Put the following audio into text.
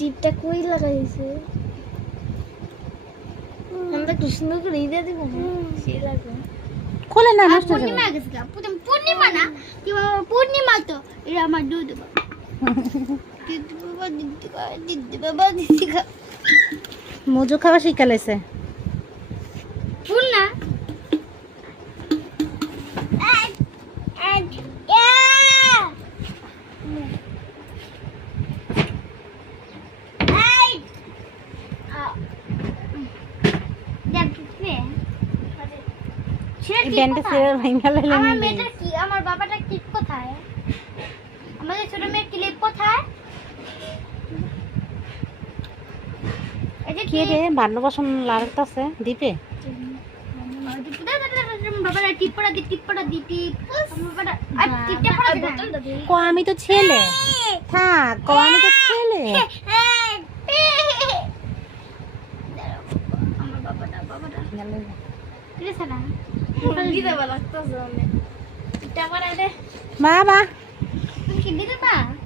টিপটা কই লাগাইছে আমরা কৃষ্ণ করে দিয়ে দিব সে লাগবে খোলে না নষ্ট হয়ে পূর্ণিমা যাবে গেছে গা পূর্ণিমা না কি বাবা পূর্ণিমা তো এটা আমার দুধ বাবা দিদি বাবা মজু খাওয়া শিখালেছে ফুল না এই ব্যান্ডে সিরিয়াল ভাঙা লাইলে আমার মেয়েটার কি আমার বাবাটা ক্লিপ কোথায় আমাদের ছোট মেয়ের ক্লিপ কোথায় এই যে কি রে বান্নবাসন লাগাতাছে দিবে বাবাটা টিপটা দি টিপ বাবাটা টিপটা পড়া দে কো আমি তো ছেলে থাক কো আমি তো ছেলে আমার বাবাটা কিরে সালা দিতে লাগতেছে অনেক টিপটা পড়াই দে বাবা তুমি কি দিতে পা